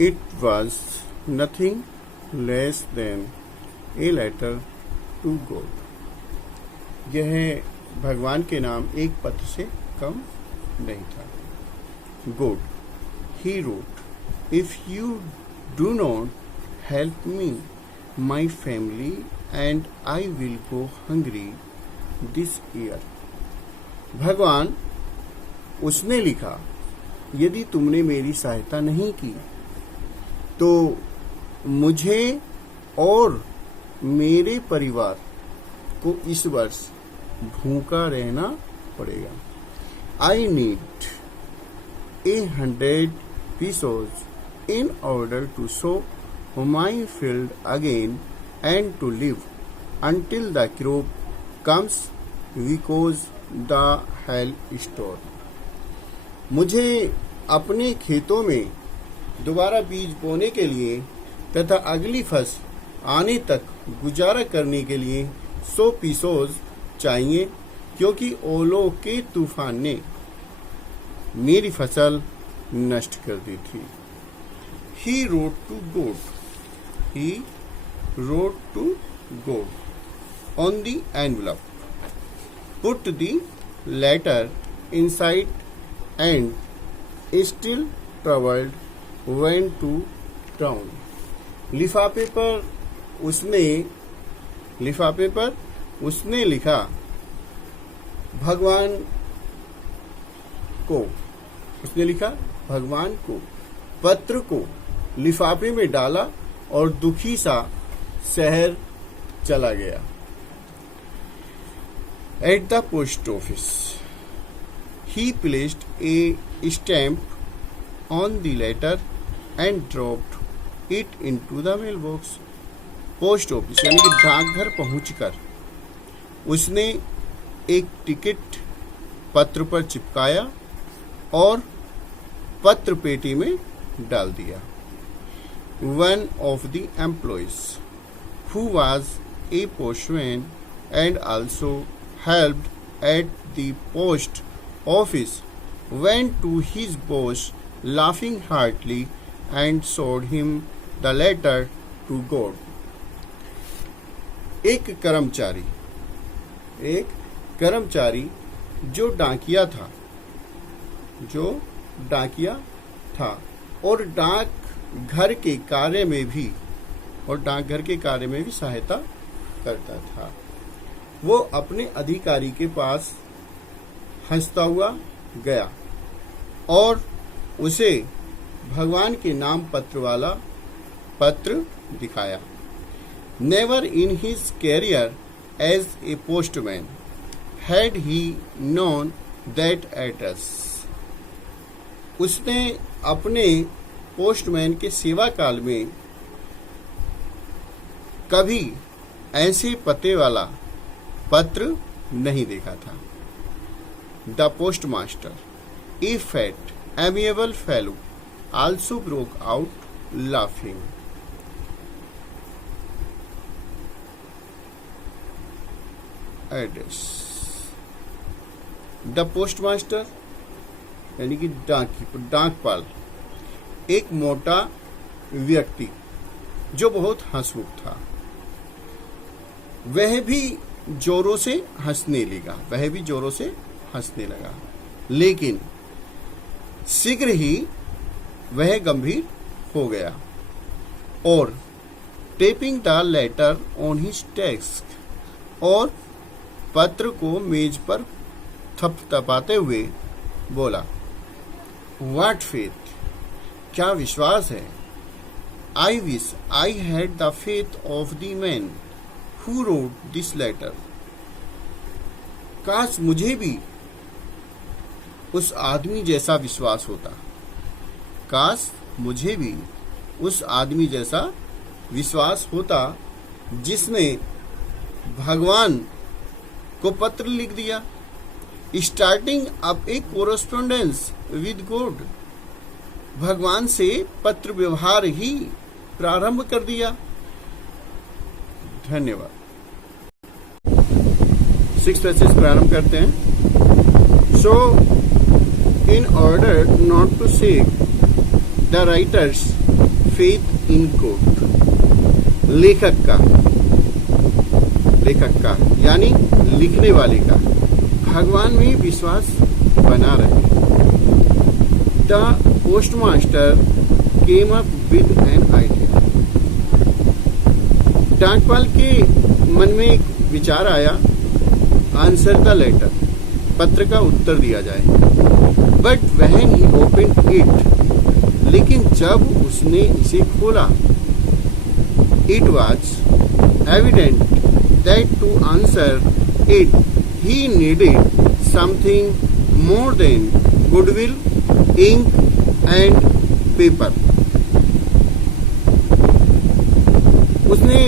It was nothing less than a letter to God. यह भगवान के नाम एक पत्र से कम नहीं था. God, he wrote, if you do not help me, my family and I will go hungry this year. भगवान, उसने लिखा, यदि तुमने मेरी सहायता नहीं की तो मुझे और मेरे परिवार को इस वर्ष भूखा रहना पड़ेगा. I need 100 pesos in order to sow my field again and to live until the crop comes because the hailstorm. मुझे अपने खेतों में दोबारा बीज बोने के लिए तथा अगली फसल आने तक गुजारा करने के लिए 100 पीसोज चाहिए, क्योंकि ओलों के तूफान ने मेरी फसल नष्ट कर दी थी. He wrote to God. He wrote to God on the envelope, put the letter inside and still traveled, went to town. लिफाफे पर उसने लिखा भगवान को पत्र को लिफाफे में डाला और दुखी सा शहर चला गया. At the post office, he placed a stamp on the letter and dropped it into the mailbox. Post office यानी कि डाकघर पहुंचकर उसने एक टिकट पत्र पर चिपकाया और पत्र पेटी में डाल दिया. One of the employees, who was a postman and also helped at the post office, went to his boss laughing heartily and showed him the letter to God. एक कर्मचारी जो डाकिया था और डाकघर के कार्य में भी सहायता करता था, वो अपने अधिकारी के पास हंसता हुआ गया और उसे भगवान के नाम पत्र वाला पत्र दिखाया. Never in his career as a postman had he known that address. उसने अपने पोस्टमैन के सेवा काल में कभी ऐसे पते वाला पत्र नहीं देखा था. The postmaster, a fat, amiable fellow, also broke out laughing. Address. The postmaster यानी कि डाकपाल, एक मोटा व्यक्ति जो बहुत हंसमुख था, वह भी जोरों से हंसने लगा, लेकिन शीघ्र ही वह गंभीर हो गया और tapping the letter on his desk और पत्र को मेज पर थपथपाते हुए बोला, व्हाट फेथ, क्या विश्वास है. I wish I had the faith of the man who wrote this letter. काश मुझे भी उस आदमी जैसा विश्वास होता जिसने भगवान को पत्र लिख दिया. Starting up A correspondence with God, भगवान से पत्र व्यवहार ही प्रारंभ कर दिया. धन्यवाद. 6 पैसेज प्रारंभ करते हैं. So in order not to shake, the writers faith in God. लेखक का यानी लिखने वाले का भगवान में विश्वास बना रहे। The postmaster came up with an idea. डाकपाल के मन में एक विचार आया, आंसर द लेटर, पत्र का उत्तर दिया जाए। But when he opened it, लेकिन जब उसने इसे खोला, it was evident that to answer it he needed something more than goodwill, ink and paper. उसने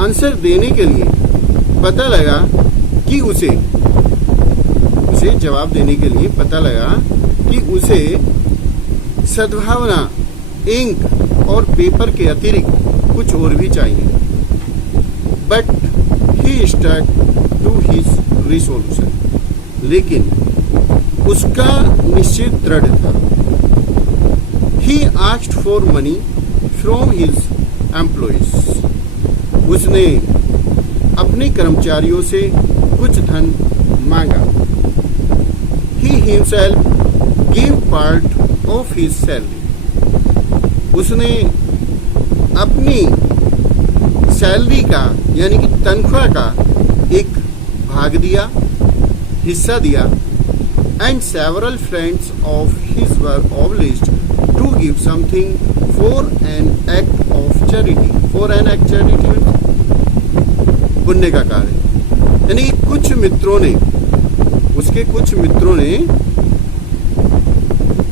आंसर देने के लिए पता लगा कि उसे जवाब देने के लिए पता लगा कि उसे सद्भावना, इंक और पेपर के अतिरिक्त कुछ और भी चाहिए। But he stuck to his resolution, लेकिन उसका निश्चय दृढ़ था। He asked for money from his employees. उसने अपने कर्मचारियों से कुछ धन मांगा। He himself give part of his salary. उसने अपनी सैलरी का यानी कि तनख्वाह का एक भाग दिया, हिस्सा दिया। And several friends of his were obliged to give something for an act of charity. For an act charity पुण्य का कार्य, यानी कि कुछ मित्रों ने, उसके कुछ मित्रों ने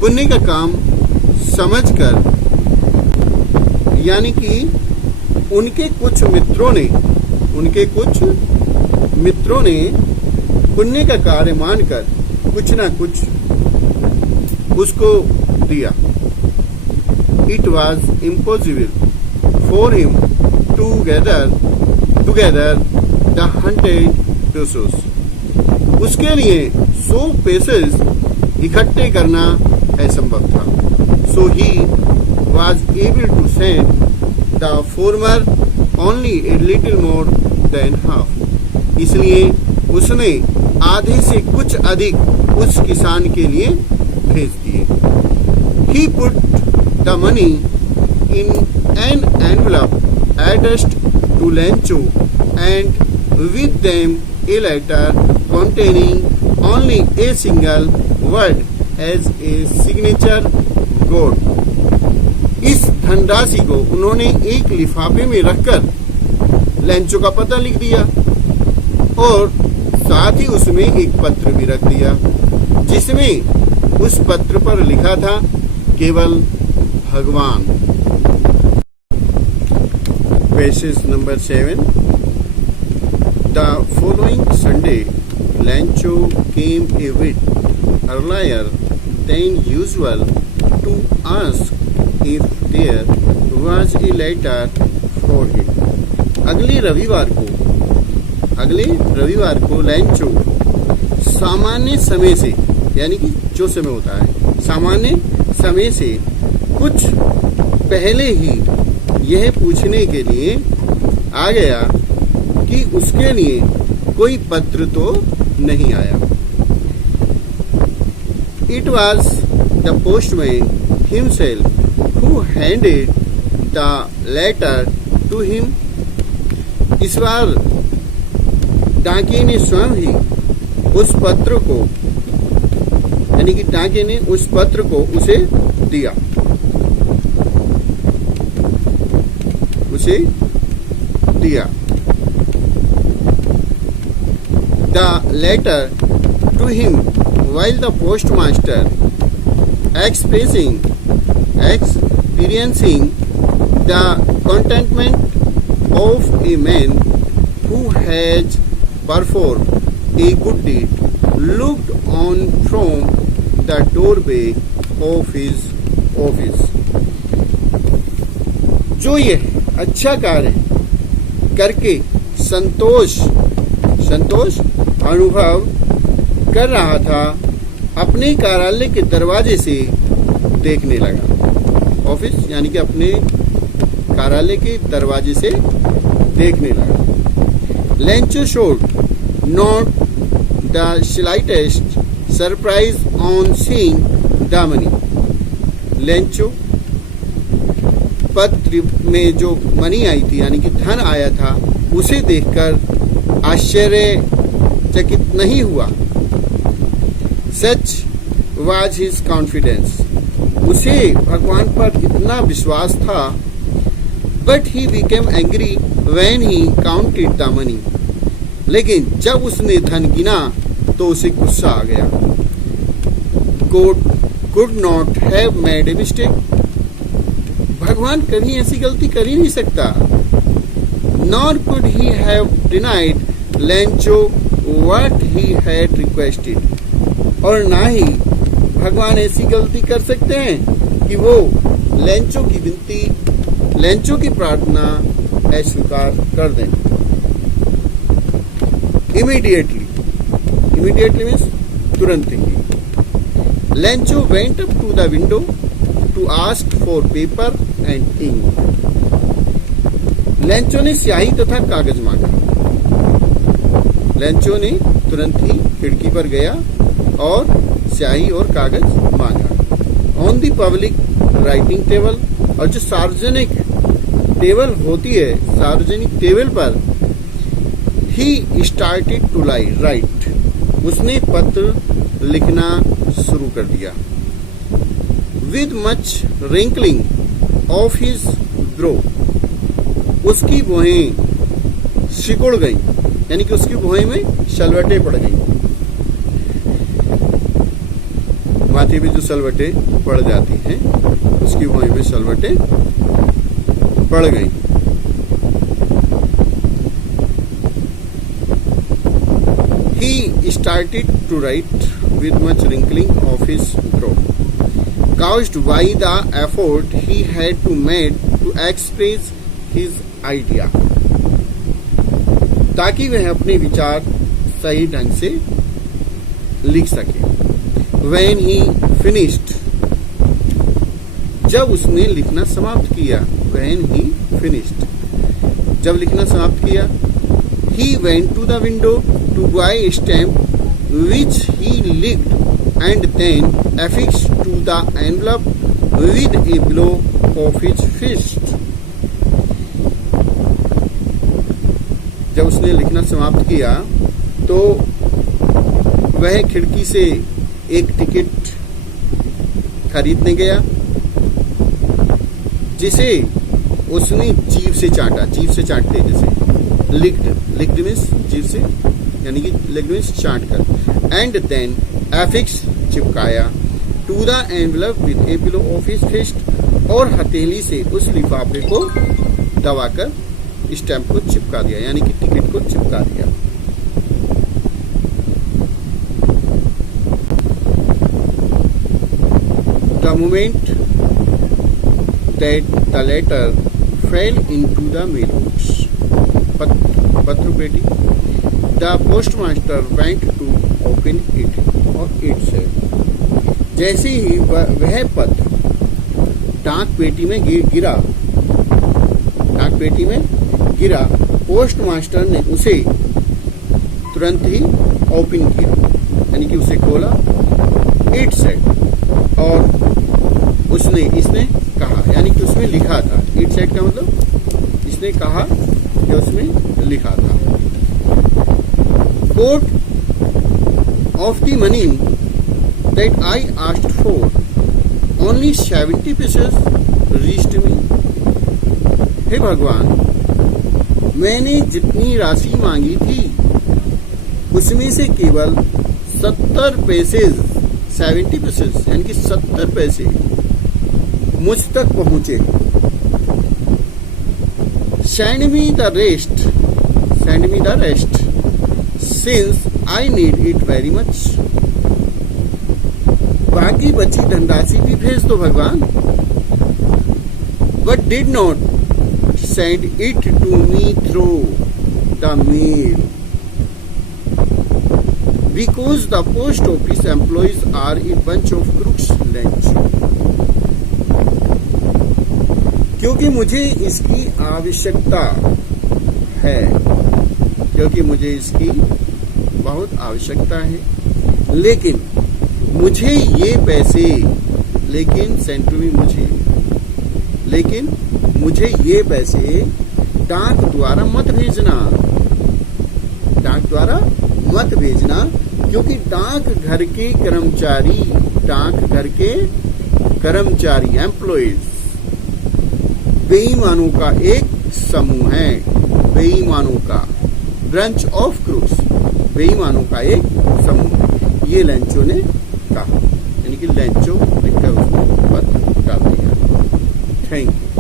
पुण्य का काम समझकर, यानी कि उनके कुछ मित्रों ने पुण्य का कार्य मानकर कुछ ना कुछ उसको दिया। It was impossible for him to gather the 100 pesos। उसके लिए 100 पैसेस इकट्ठे करना असंभव था। So he was able to send the farmer only a little more than half. इसलिए उसने आधे से कुछ अधिक उस किसान के लिए भेज दिए। He put the money in an envelope addressed to Lencho and with them a letter containing only a single word as a signature God। इस धनराशि को उन्होंने एक लिफाफे में रखकर लेंचो का पता लिख दिया और साथ ही उसमें एक पत्र भी रख दिया, जिसमें उस पत्र पर लिखा था केवल भगवान। Passage number 7. The following Sunday, Lencho came a bit earlier than usual to ask if there was a letter for him. अगले रविवार को लेंचो सामान्य समय से, यानी कि जो समय होता है सामान्य समय से कुछ पहले ही यह पूछने के लिए आ गया कि उसके लिए कोई पत्र तो नहीं आया। It was the postman himself who handed the letter to him। इस बार डाकिये ने स्वयं ही उस पत्र को, यानी कि डाकिये ने उस पत्र को उसे दिया। The letter to him while the postmaster experiencing the contentment of a man who has performed a good deed looked on from the doorway of his office। जो ये अच्छा कार्य करके संतोष अनुभव कर रहा था, अपने कार्यालय के दरवाजे से देखने लगा। ऑफिस यानी कि अपने कार्यालय के दरवाजे से देखने लगा। Lencho showed not the slightest surprise on seeing the money. Lencho पत्र में जो मनी आई थी यानी कि धन आया था उसे देखकर आश्चर्यचकित नहीं हुआ। सच वाज हिज कॉन्फिडेंस, उसे भगवान पर इतना विश्वास था। But he became angry when he counted the money, लेकिन जब उसने धन गिना तो उसे गुस्सा आ गया। God could not have made a mistake, भगवान कभी ऐसी गलती कर ही नहीं सकता। Nor could he have denied Lencho what he had requested, और ना ही भगवान ऐसी गलती कर सकते हैं कि वो लेंचो की विनती, लेंचो की प्रार्थना अस्वीकार कर दें। इमीडिएटली मीन्स तुरंत ही। Lencho went up to the window to ask for paper and ink. Lencho ने स्याही तथा कागज मांगा। लेंचो ने तुरंत ही खिड़की पर गया और स्याही और कागज मांगा। On the public writing table, और जो सार्वजनिक टेबल होती है, सार्वजनिक टेबल पर ही स्टार्टेड टू राइट, उसने पत्र लिखना शुरू कर दिया। With much wrinkling of his bro, उसकी भुहें सिकुड़ गई यानी कि उसकी भुहें में सलवटें पड़ गई। माथे में जो सलवटें पड़ जाती हैं उसकी भुहें में सलवटें पड़ गई। He started to write with much wrinkling of his brow, caused by the effort he had to make to express his idea, ताकि वह अपने विचार सही ढंग से लिख सके। When he finished, जब उसने लिखना समाप्त किया। When he finished, जब लिखना समाप्त किया। He went to the window to buy a stamp which he licked and then affixed to the envelope with a blow of his fist. जब उसने लिखना समाप्त किया तो वह खिड़की से एक टिकट खरीदने गया जिसे उसने जीभ से चाटा, जीभ से चाटते जैसे। लिक्ड मीन्स जीभ से यानी कि लिक्ड मीन्स चाट कर। एंड देन एफिक्स चिपकाया to the envelope with a blow of his fist, और हथेली से उस लिफाफे को दबाकर स्टैंप को चिपका दिया यानी कि टिकट को चिपका दिया। The moment that the letter fell into the mailbox, पत्र पेटी, the postmaster went to open it और इट से, जैसे ही वह पत्र डाक पेटी में गिरा, डाक पेटी में गिरा, पोस्टमास्टर ने उसे तुरंत ही ओपन किया यानी कि उसे खोला। इट सेड, और इसने कहा यानी कि उसमें लिखा था। इट सेड का मतलब इसने कहा कि उसमें लिखा था। Quote of the money that I asked for, only 70 pieces reached me. हे भगवान, मैंने जितनी राशि मांगी थी उसमें से केवल 70 पैसे, 70 pieces यानी कि 70 पैसे मुझ तक पहुंचे। Send me the rest, since I need it very much. बाकी बची धनराशि भी भेज दो भगवान। But did not send it to me through the mail, because the post office employees are a bunch of crooks. Lunch. क्योंकि मुझे इसकी आवश्यकता है, क्योंकि मुझे इसकी बहुत आवश्यकता है। लेकिन मुझे ये पैसे, लेकिन सेंट में मुझे, लेकिन मुझे ये पैसे डाक द्वारा मत भेजना, डाक द्वारा मत भेजना, क्योंकि डाक घर के कर्मचारी एम्प्लॉइज बेईमानों का एक समूह है, बेईमानों का ब्रांच ऑफ क्रूस, बेईमानों का एक समूह, ये लेंचो ने कहा, यानी कि लेंचो लिखकर उसने पत्र डाल दिया। Thank you.